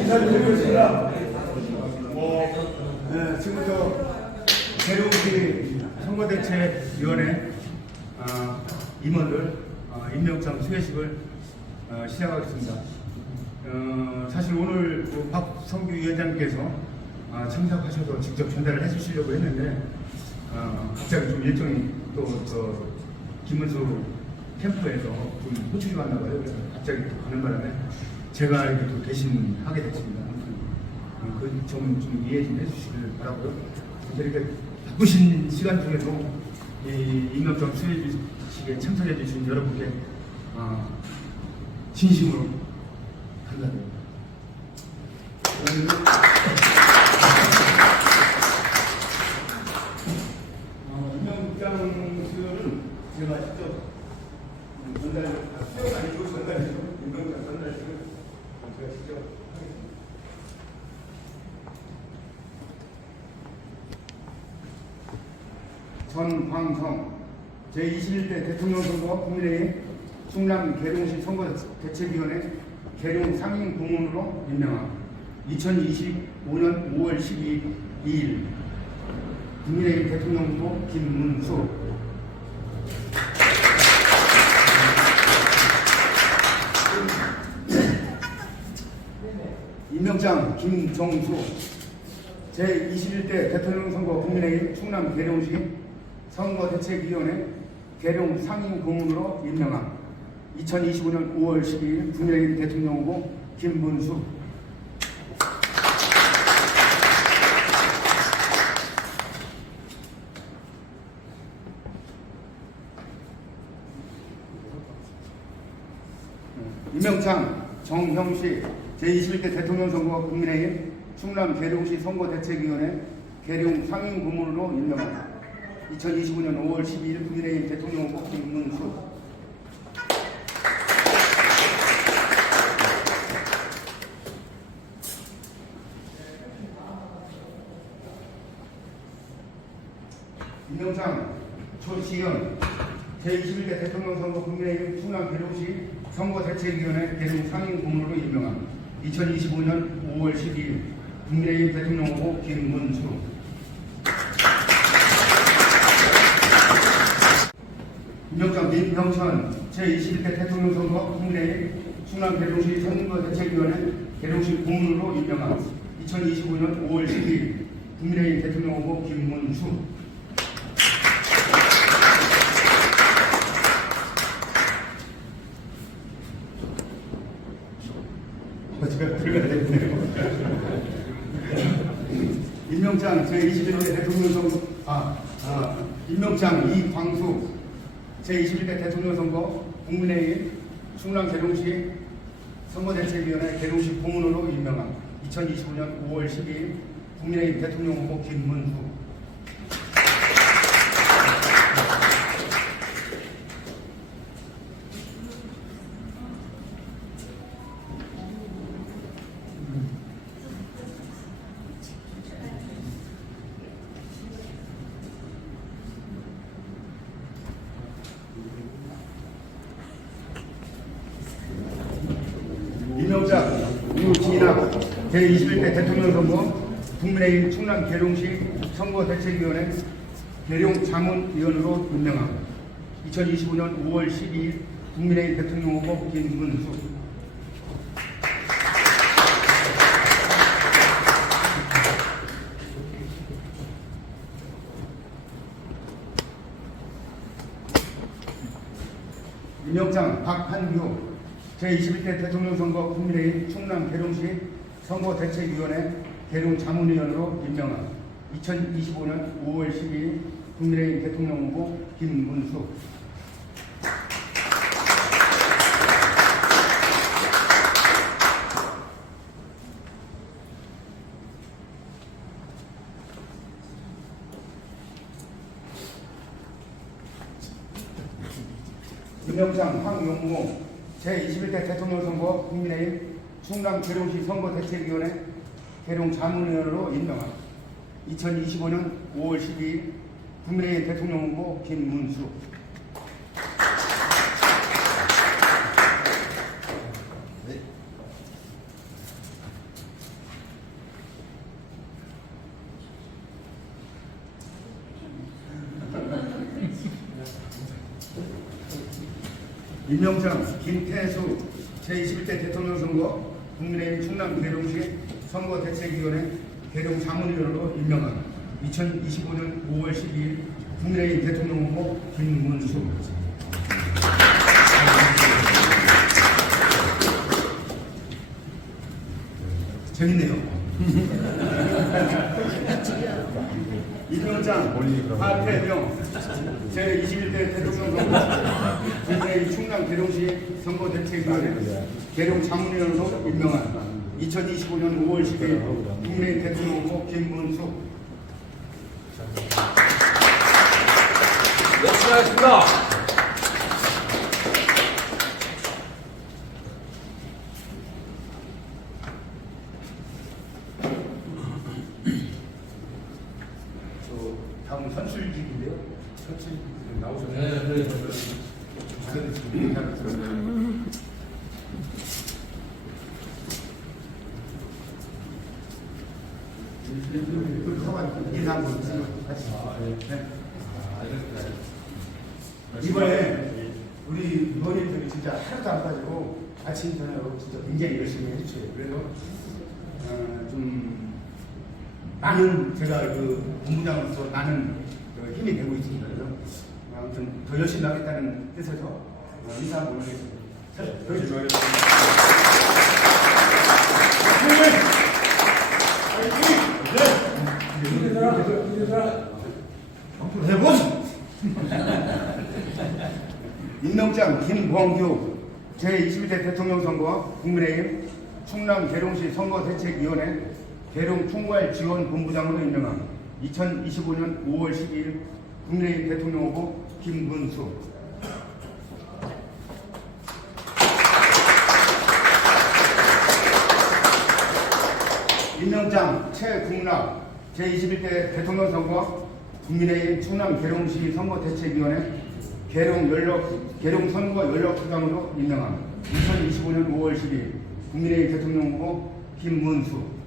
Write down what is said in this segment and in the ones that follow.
시사드리겠습니다. 지금부터 대륙시 선거대책위원회 임원들 임명장 수여식을 시작하겠습니다. 사실 오늘 박성규 위원장께서 참석하셔서 직접 전달을 해주시려고 했는데 갑자기 좀 일정이 또 김문수 캠프에서 좀 호출이 왔나봐요. 그래서 갑자기 또 가는 바람에 제가 이렇게 또 대신 하게 됐습니다. 그 점 좀 이해 좀 해주시길 바라고요. 이렇게 바쁘신 시간 중에도 이 임명장 수여식에 참석해 주신 여러분께 진심으로 감사드립니다. 임명장 수여는 제가 직접 수여가 아니고 전달해서 임명장 전달식을 제가 직접 하겠습니다. 전광성 제21대 대통령 선거 국민의힘 충남 계룡시 선거대책위원회 계룡 상임 고문으로 임명함. 2025년 5월 12일 국민의힘 대통령 후보 김문수. 임명장 김정수 제21대 대통령 선거 국민의힘 충남 계룡시 선거대책위원회 계룡 상임 고문으로 임명함. 2025년 5월 12일 국민의힘 대통령 후보 김문수. 임명장 정형식 제21대 대통령 선거 국민의힘 충남 계룡시 선거대책위원회 계룡 상임 고문으로 임명함. 2025년 5월 12일 국민의힘 대통령 후보 김문수. 임명장 조시현 제21대 대통령 선거 국민의힘 충남 계룡시 선거대책위원회 계룡 상임 고문으로 임명함. 2025년 5월 12일 국민의힘 대통령 후보 김문수. 임명장 민병천 제21대 대통령 선거 국민의힘 충남 계룡시 선거대책위원회 계룡시 고문으로 임명함. 2025년 5월 12일 국민의힘 대통령 후보 김문수. 제가 들어가야 되겠네요. 임명장 제21대 대통령 선거 임명장 이광수 제21대 대통령 선거 국민의힘 충남 계룡시 선거대책위원회 계룡시 고문으로 임명함. 2025년 5월 12일 국민의힘 대통령 후보 김문수. 임명장 유진학 제21대 대통령 선거 국민의힘 충남 계룡시 선거대책위원회 계룡 자문위원으로 임명함. 2025년 5월 12일 국민의힘 대통령 후보 김문수. 임명장 박한규 제21대 대통령 선거 국민의힘 충남 계룡시 선거대책위원회 계룡 자문위원으로 임명함. 2025년 5월 12일 국민의힘 대통령 후보 김문수. 임명장 황용무 제21대 대통령 선거 국민의힘 충남 계룡시 선거대책위원회 계룡 자문위원으로 임명한 2025년 5월 12일 국민의힘 대통령 후보 김문수. 임명장 김태수 제21대 대통령 선거 국민의힘 충남 계룡시 선거대책위원회 계룡 자문위원으로 임명한 2025년 5월 12일 국민의힘 대통령 후보 김문수. 재밌네요. 임명장 하태병 제21대 대통령 선거 국민의힘 충남 계룡시 선거대책위원회 계룡 자문위원으로 임명한 2025년 5월 10일 국민의힘 대통령 후보 김문수. 네, 수고하셨습니다. 다음 선출직인데요. 선출직 나오셨나요? 네. 이번에 우리 의원님들이 진짜 하루도 안 빠지고 아침 저녁 진짜 굉장히 열심히 해주세요. 그래서 좀 많은 제가 그 본부장으로서 많은 그 힘이 되고 있습니다. 그래서 아무튼 더 열심히 하겠다는 뜻에서 인사 올리겠습니다. 임명장 김광규 제21대 대통령 선거 국민의힘 충남 계룡시 선거대책위원회 계룡 총괄지원본부장으로 임명한 2025년 5월 12일 국민의힘 대통령 후보 김문수. 임명장 최국락 제21대 대통령 선거 국민의힘 충남 계룡시 선거대책위원회 계룡 선거 연락부장으로 임명한 2025년 5월 10일 국민의힘 대통령 후보 김문수.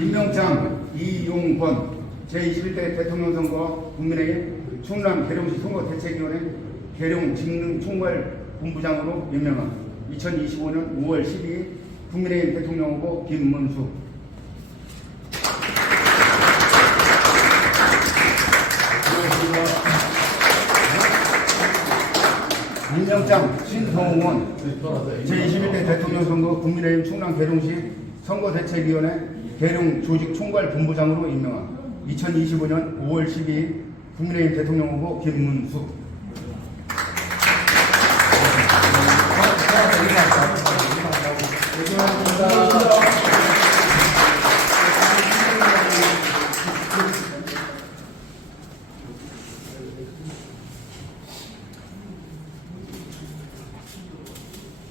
임명장 이용권 제21대 대통령 선거 국민의힘 충남 계룡시 선거대책위원회 계룡 직능총괄본부장으로 임명한 2025년 5월 12일 국민의힘 대통령 후보 김문수. 임명장 신성원 제21대 대통령 선거 국민의힘 충남 계룡시 선거대책위원회 계룡 조직총괄본부장으로 임명한 2025년 5월 12일 국민의힘 대통령 후보 김문수.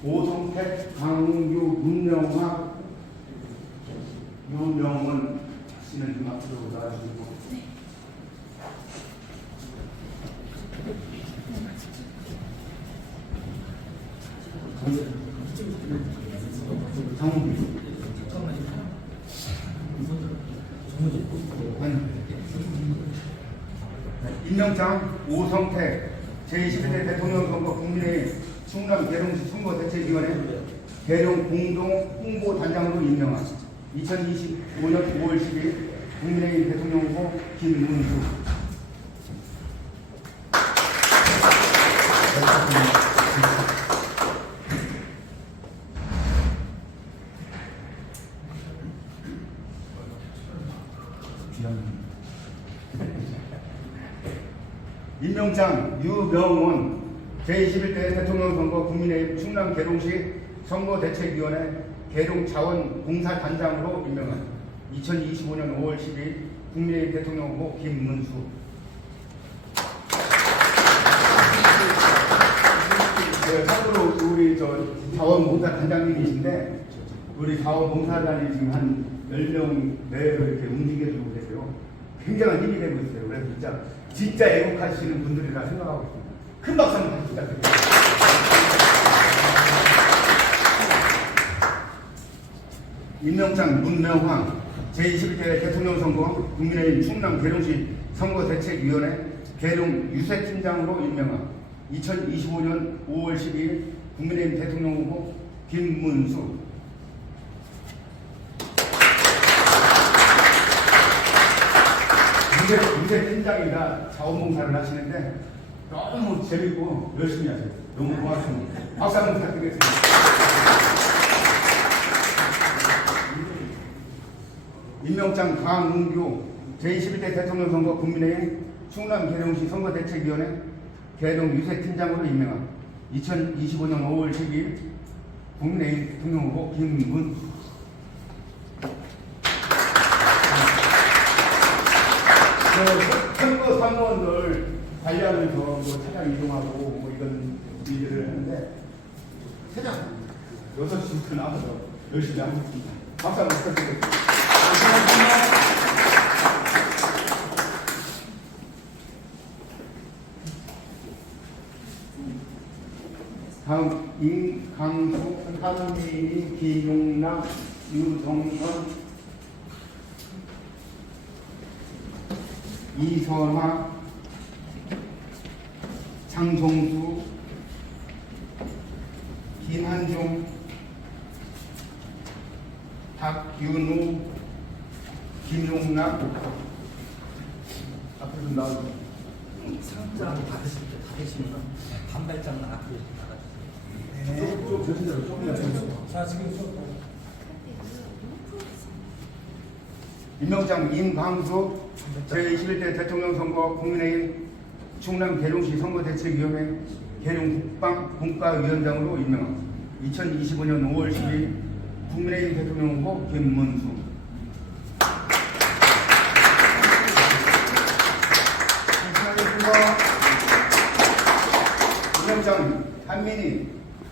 오성택, 강유, 문명화, 유명은 씨는 좀 앞으로 나와주시고. 임명장 오성택 제21대 대통령 선거 국민의힘 충남 계룡시 선거대책위원회 계룡 공동 홍보단장으로 임명한 2025년 5월 10일 국민의힘 대통령 후보 김문수. 임명장 유명원 제21대 대통령 선거 국민의힘 충남 계룡시 선거대책위원회 계룡자원봉사단장으로 임명한 2025년 5월 10일 국민의힘 대통령 후보 김문수. 참고로 우리 자원봉사단장님이신데 우리 자원봉사단이 지금 한 10명 내외로 이렇게 움직여주고 계세요. 굉장한 힘이 되고 있어요. 그래서 진짜 애국하시는 분들이라 생각하고 있습니다. 큰 박수 한번 부탁드립니다. 임명장 문명황 제21대 대통령 선거 국민의힘 충남 계룡시 선거대책위원회 계룡 유세팀장으로 임명한 2025년 5월 12일 국민의힘 대통령 후보 김문수. 유세팀장이라 자원봉사를 하시는데 너무 재밌고 열심히 하세요. 너무 고맙습니다. 박수 한번 부탁드리겠습니다. 임명장 강은교 제21대 대통령 선거 국민의힘 충남 계룡시 선거대책위원회 계룡 유세팀장으로 임명한 2025년 5월 10일 국민의힘 대통령 후보 김문수. 선거 사무원들 관리하면서 뭐 차량 이동하고 뭐 이런 일들을 하는데 세장 6시부터 나와서 열심히 하고 있습니다. 박수 한번 부탁드립니다. 다음 임강수, 한민희, 김용남, 유동선, 이선화, 장성수, 김한종, 박윤우, 김용남. 앞으로 좀 나와주세요. 상장 받으실 때 다 되시면 반발장만 앞으로 나가주세요. 자, 지금 임명장 임광수 제21대 대통령 선거 국민의힘 충남 계룡시 선거대책위원회 계룡 국방분과위원장으로 임명한 2025년 5월 10일 국민의힘 대통령 후보 김문수. 임명장 한민희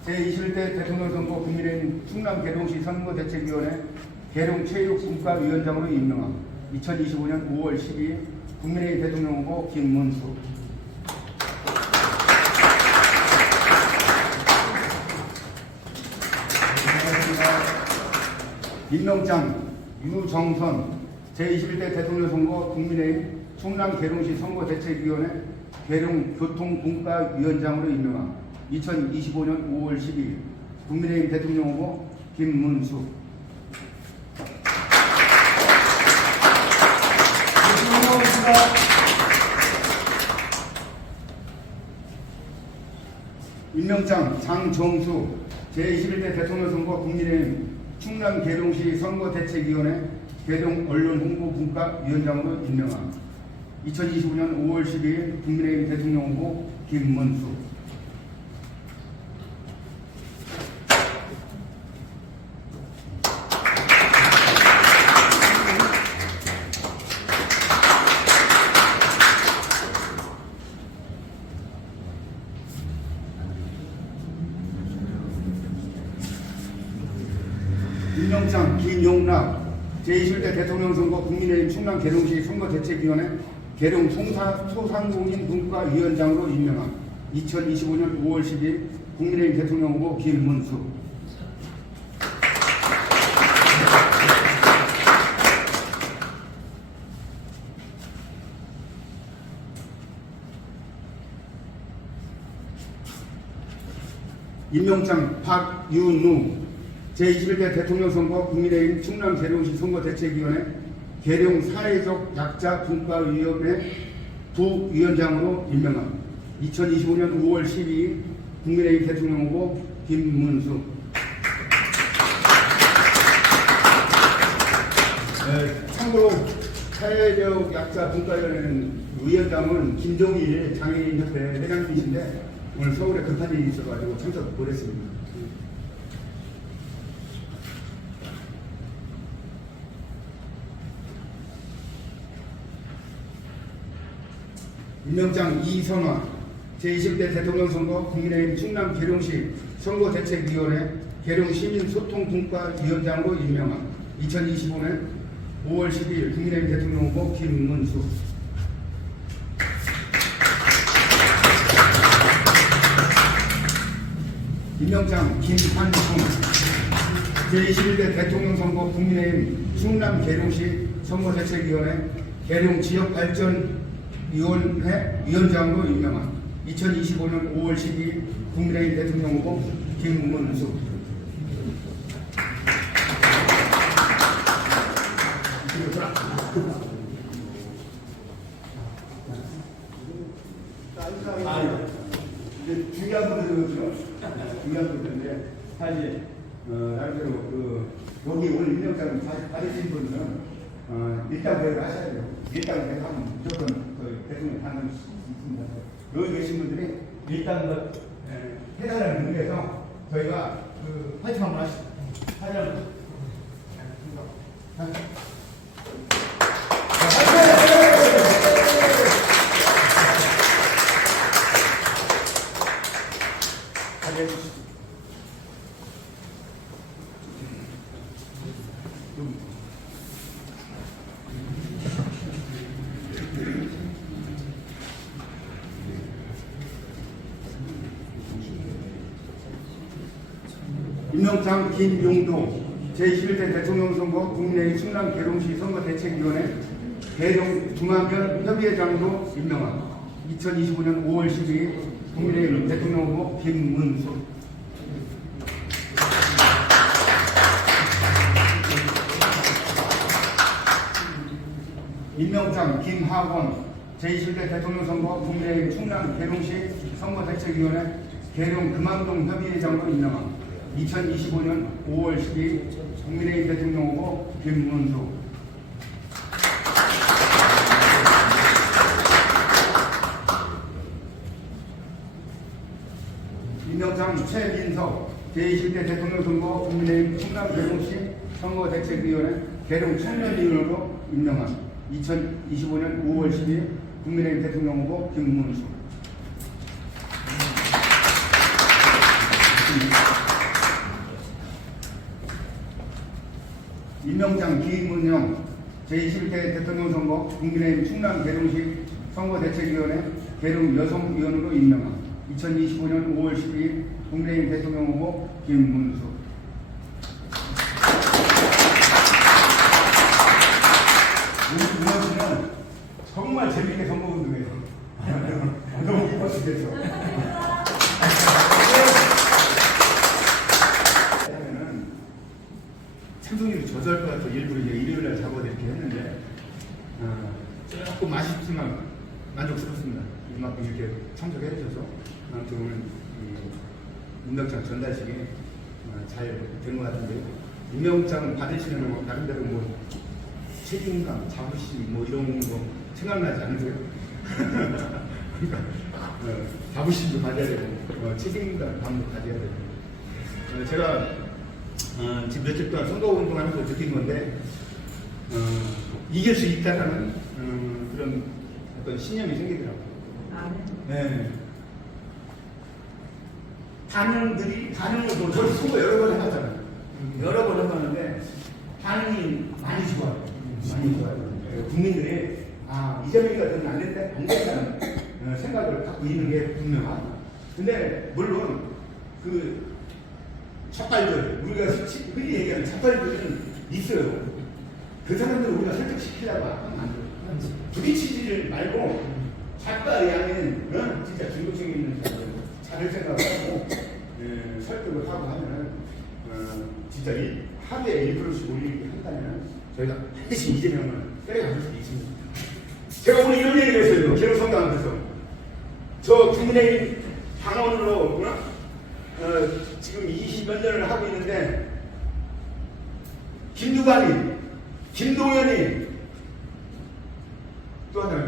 제21대 대통령 선거 국민의힘 충남 계룡시 선거대책위원회 계룡체육분과위원장으로 임명한 2025년 5월 12일 국민의힘 대통령 후보 김문수. 임명장 유정선 제21대 대통령 선거 국민의힘 충남 계룡시 선거대책위원회 계룡교통분과위원장으로 임명한 2025년 5월 12일 국민의힘 대통령 후보 김문수. 임명장 장정수 제21대 대통령 선거 국민의힘 충남 계룡시 선거대책위원회 계룡언론홍보분과위원장으로 임명한 2025년 5월 12일 국민의힘 대통령 후보 김문수. 임명장 김용남 제21대 대통령 선거 국민의힘 충남 계룡시 선거대책위원회 계룡 소상공인 분과위원장으로 임명한 2025년 5월 10일 국민의힘 대통령 후보 김문수. 임명장 박윤우 제21대 대통령 선거 국민의힘 충남 계룡시 선거대책위원회 계룡 사회적 약자 분과위원회 부위원장으로 임명한 2025년 5월 12일 국민의힘 대통령 후보 김문수. 참고로 사회적 약자 분과위원회 위원장은 김종일 장애인협회 회장님이신데 오늘 서울에 급한 일이 있어가지고 참석 못했습니다. 임명장 이선화 제20대 대통령 선거 국민의힘 충남 계룡시 선거대책위원회 계룡시민소통분과위원장으로 임명함. 2025년 5월 12일 국민의힘 대통령 후보 김문수. 임명장 김한중 제21대 대통령 선거 국민의힘 충남 계룡시 선거대책위원회 계룡지역발전위원회 위원장으로 임명함. 2025년 5월 12일 국민의힘 대통령 후보 김문수. 이제 중요한 분들이죠. 중요한 분들인데 사실 나름대로 여기 오늘 임명장을 받으신 분들은 일당 배를 하셔야 돼요. 일당 배를 하면 무조건 대통령 당선할 수 있습니다. 여기 계신 분들이 일당 해달라는 의미에서 저희가 화이팅 한번 하시죠. 화이팅 한번. 임명장 김용도 제21대 대통령 선거 국민의힘 충남 계룡시 선거대책위원회 계룡 중앙변 협의회장으로 임명함. 2025년 5월 12일 국민의힘 대통령 후보 김문수. 임명장 김학원 제21대 대통령 선거 국민의힘 충남 계룡시 선거대책위원회 계룡 금암동 협의회장으로 임명함. 2025년 5월 12일 국민의힘 대통령 후보 김문수. 임명장 최민석 제20대 대통령 선거 국민의힘 충남 계룡시 선거대책위원회 계룡 청년위원으로 임명함. 2025년 5월 12일 국민의힘 대통령 후보 김문수. 임명장 김은영 제21대 대통령 선거 국민의힘 충남 계룡시 선거대책위원회 계룡 여성위원으로 임명함. 2025년 5월 12일 국민의힘 대통령 후보 김문수. 문영 씨는 정말 재밌게 선거운동해요. 너무 멋지겠죠. 참석률이 저조할 것 같아서 일부러 이제 일요일날 잡아서 이렇게 했는데 조금 아쉽지만 만족스럽습니다. 이만큼 이렇게 참석해 주셔서 아무튼 오늘 임명장 전달식이 잘 된 것 같은데요. 임명장 받으시면 뭐 다른 데로 뭐 책임감, 자부심 뭐 이런 거 생각나지 않으세요? 그러니까 자부심도 가져야 되고 책임감도 가져야 되고 제가 지금 며칠 동안 선거운동하면서 느낀 건데 이길 수 있다라는 그런 어떤 신념이 생기더라고요. 네. 반응을 보고 저도 선거 여러 번 해봤잖아요. 여러 번 해봤는데 반응이 많이 좋아요. 많이 좋아요. 국민들이 이재명이가 되면 안 된다는 생각을 갖고 있는 게 분명하다. 근데 물론 그 찹발들, 우리가 흔히 얘기하는 찹발들은 있어요. 그 사람들을 우리가 설득시키려고 하면 안 돼요. 부딪히지를 말고 찹발이 아닌 진짜 중독성 있는 사람들 잘 생각하고 설득을 하고 하면은 진짜 하루에 1%씩 올리기 한다면 저희가 반드시 이재명을 때려잡을 수 있습니다. 제가 오늘 이런 얘기를 했어요. 계룡 성당에서 저 국민의힘 당원으로 지금 20몇 년을 하고 있는데 김두관이, 김동연이 또 하나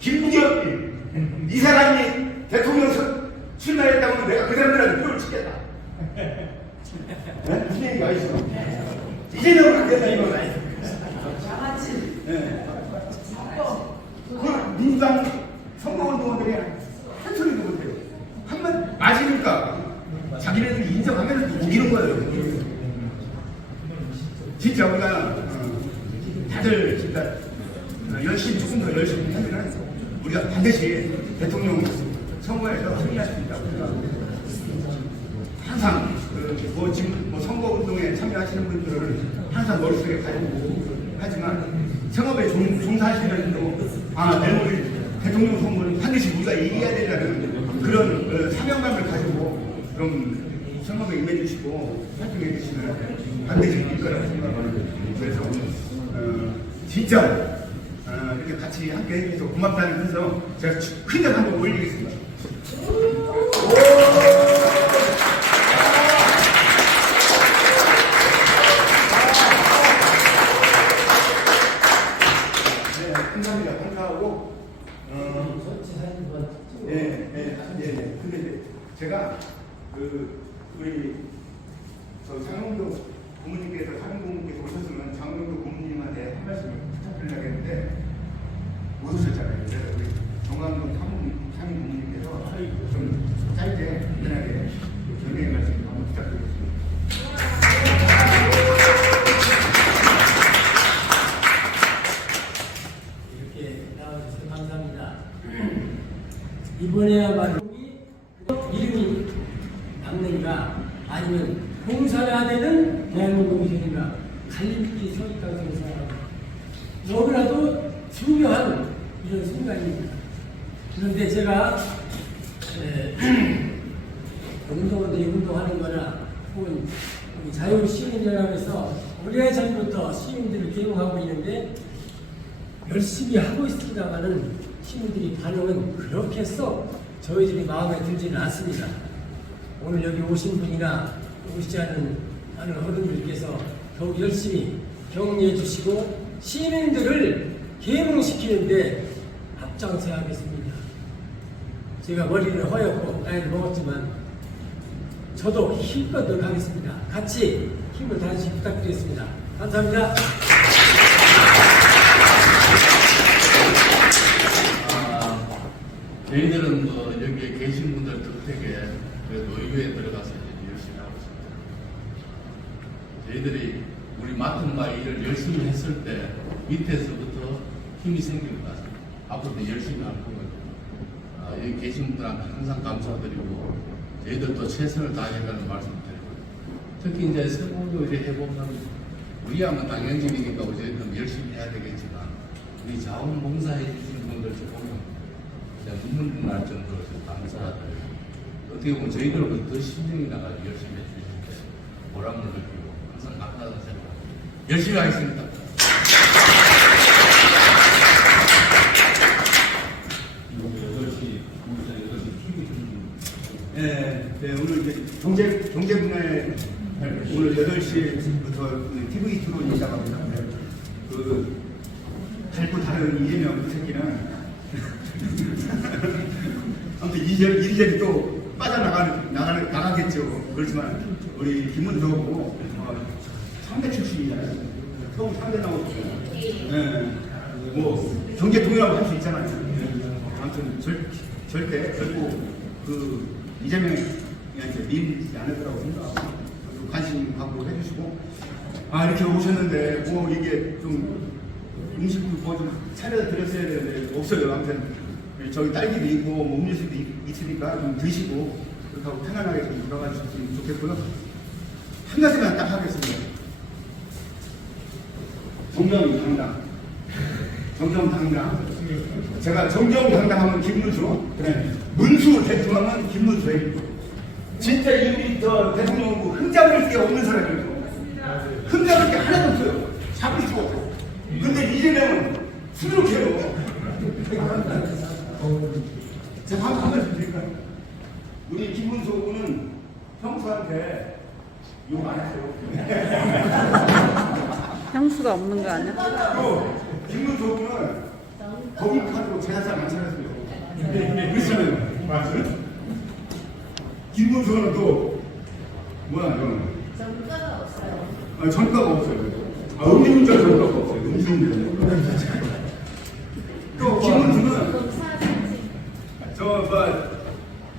김부겸이 이 사람이 대통령 출마했다고 하면 내가 그 사람들한테 표를 치겠다. 네? 무슨 얘기가 있어? 이재명은 안 된다 이거 양아치. 네. 민주당 진짜 우리가 다들 진짜 열심히 조금 더 열심히 하면 우리가 반드시 대통령 선거에서 승리할 수 있다고 생각합니다. 항상 지금 선거 운동에 참여하시는 분들을 항상 머릿속에 가지고 하지만 생업에 종사하시는 분도 내일 대통령 선거는 반드시 우리가 이겨야 된다는 그런 사명감을 가지고 그럼 생업에 임해주시고 활동해 주시면 반드시 이길 거라고 생각합니다. 그래서 진짜 이렇게 같이 함께 해주셔서 고맙다는 뜻에서 제가 큰 절 한번 올리겠습니다. 네, 감사합니다. 감사하고 근데 이제 제가 우리 장영도 고모님께서 사령부님께서 오셨으면 장영도 고모님한테 한 말씀을 부탁드리려고 했는데 못 오셨잖아요. 그래서 우리 정강동 상임 고모님께서 좀 짧게 간단하게 연예인 말씀 한번 부탁드리겠습니다. 이렇게 나와주셔서 감사합니다. 이번에야말로 이름이 남는가 아니면 공사를 하되는 대한민국이니까 갈림길이 서 있다고 생각합니다. 너무나도 중요한 이런 순간입니다. 그런데 제가 운동원들이 운동하는 거나 혹은 자유시민연합에서 오래전부터 시민들을 계몽하고 있는데 열심히 하고 있습니다만은 시민들이 반응은 그렇게 썩 저희들이 마음에 들지는 않습니다. 오늘 여기 오신 분이나 오시지 않은 많은 어른들께서 더욱 열심히 격려해 주시고 시민들을 계몽시키는데 앞장서야 하겠습니다. 제가 머리를 허옇고 나이를 먹었지만 저도 힘껏 노력하겠습니다. 같이 힘을 다시 부탁드리겠습니다. 감사합니다. 저희들은 여기에 계신 분들 덕택에 그래도 의회에 들어가서 이제 열심히 하고 있습니다. 저희들이 우리 맡은 바 일을 열심히 했을 때 밑에서부터 힘이 생길 것 같습니다. 앞으로도 열심히 할 거고요. 여기 계신 분들한테 항상 감사드리고 저희들도 최선을 다해가는 말씀드리고 특히 이제 세무도 이제 해보면 우리야는 당연직이니까 저희들은 열심히 해야 되겠지만 우리 자원봉사해 주시는 분들 보면 묻는 분 날 정도로 감사하다. 어떻게 보면 저희들보다 더 신경이 나가지고 열심히 해주시는데 보람을 느끼고 항상 감사하다는 생각. 열심히 하겠습니다. 오늘 이제 경제 분야에 오늘 8시부터 TV 토론이 시작합니다. 달고 다른 이재명 새끼는 아무튼 이리저리 또 빠져나가겠죠. 그렇지만 우리 김은서고 상대 출신이잖아요. 서울 상대 나오고 뭐 경제 동의라고 할 수 있잖아요. 아무튼 결코 이재명이한테 밀리지 않을 거라고 생각하고 관심 갖고 해주시고 이렇게 오셨는데 뭐 이게 좀 음식도 뭐 좀 차려드렸어야 되는데 없어요. 아무튼 저기 딸기도 있고 뭐 음료수도 있으니까 좀 드시고 그렇게 하고 편안하게 좀 돌아가 주셨으면 좋겠고요. 한 가지만 딱 하겠습니다. 정정당당. 제가 정정당당하면 김문수, 그래. 문수 대통령은 김문수예요. 진짜 우리 대통령 흠잡을 게 없는 사람이에요. 흠잡을 게 하나도 없어요. 잡을 수가 없어요. 근데 이재명은 수두룩해요. 제가 한 말씀 드릴까요? 우리 김문수 군은 형수한테 욕 안 하세요. 향수가 없는 거 아니야? 김문수 군은 법인카드로 제사상 안 차렸어요. 그렇잖아요. 맞아요? 김문수는 또 뭐야 이거는? 정가가 없어요. 정가가 없어요. 음주운전 정가가 없어요. 음주운전. 또 김문수는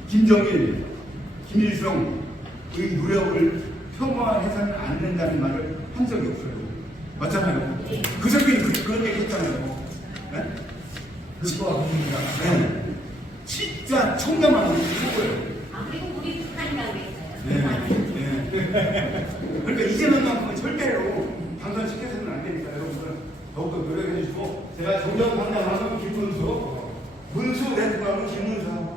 김정일, 김일성 이 노력을 폄하해서는 안 된다는 말을 한 적이 없어요. 맞잖아요. 그 새끼는 그런 얘기 했잖아요. 네? 그거와 국민이다. 네. 진짜 청렴한 거예요. 아, 그리고 우리 북한이라고 그랬어요. 네. 그러니까 이제만큼은 절대로 당선시켜서는 안 되니까 여러분들 더욱더 노력해 주시고 제가 정정 당당하면 김문수, 문수 대통령은 김문수.